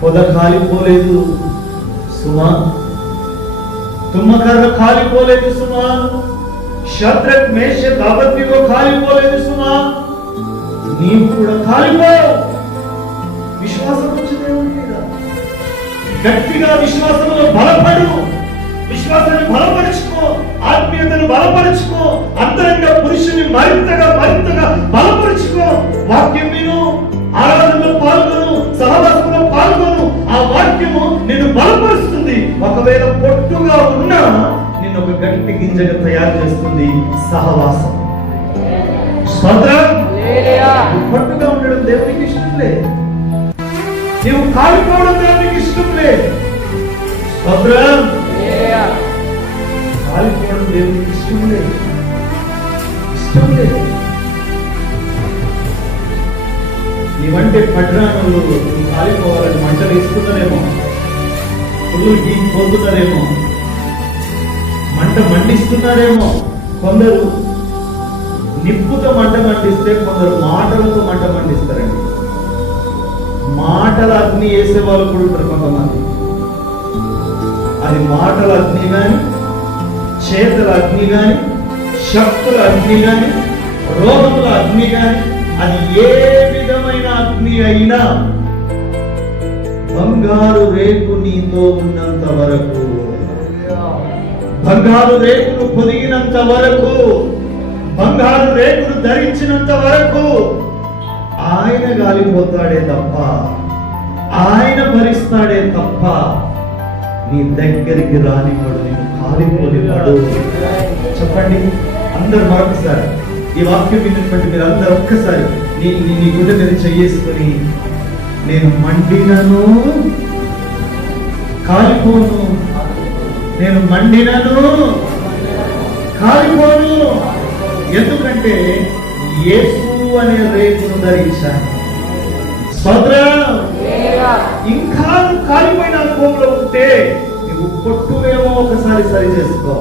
పొద కాలిపోలేదు సుమా, తుమ్మకర్ర కాలిపోలేదు సుమా, షద్రక్ మేషక్ అబేద్నెగో కాలిపోలేదు సుమా, నీవు కూడా కాలిపో. విశ్వాసం వచ్చి దేవుని మీద గట్టిగా విశ్వాసంలో బలపడు, విశ్వాసాన్ని బలపరుచుకో, ఆత్మీయతను బలపరుచుకో, అంతరంగ పురుషుని మరింతగా బలపరుచుకో. వాక్యం విను, ఆరాధనలో పాల్గొను, సహవాసంలో పాల్గొను. ఆ వాక్యము నిన్ను బలపరుస్తుంది. ఒకవేళ పొట్టుగా ఉన్నా నిన్ను ఒక గట్టి గింజగా తయారు చేస్తుంది సహవాసం. స్తోత్రం. పొట్టుగా ఉండడం దేవునికి ఇష్టం లేదు, నీవు కాలిపోవడం దేవునికి ఇష్టం లేదు. స్తోత్రం. కాలిపోవడం దేవునికి ఇష్టం లేదు. నీవంటే పట్టణంలో నువ్వు కాలిపోవాలని మంటలు వేసుకున్నారేమో, పుల్లు గీపోతున్నారేమో, మంట మండిస్తున్నారేమో. కొందరు నిప్పుతో మంట మండిస్తే, కొందరు మాటలతో మంట మండిస్తారండి. మాటల అగ్ని వేసే వాళ్ళు కూడా ఉంటారు కొంతమంది. అది మాటల అగ్ని కానీ, చేతల అగ్ని కానీ, శక్తుల అగ్ని కానీ, రోగముల అగ్ని కానీ, అది ఏ విధమైన అగ్ని అయినా బంగారు రేకు నీతో ఉన్నంత వరకు, బంగారు రేకును పొదిగినంత వరకు, బంగారు రేకును ధరించినంత వరకు ఆయన గాలిపోతాడే తప్ప, ఆయన భరిస్తాడే తప్ప నీ దగ్గరికి రానివాడు, నేను కాలిపోనివాడు. చెప్పండి అందరు మరొకసారి ఈ వాక్యం విన్నటువంటి మీరు అందరూ ఒక్కసారి నీ గుండె మీద చెయ్యేసుకొని, నేను మండినను కాలిపోను, నేను మండినను కాలిపోను. ఎందుకంటే యేసు అనే రేకును ధరించాను. స్తోత్రం. ఇంకా కాలిపోయిన అనుభవంలో ఉంటే నువ్వు కొట్టువేమో ఒకసారి సరి చేసుకో.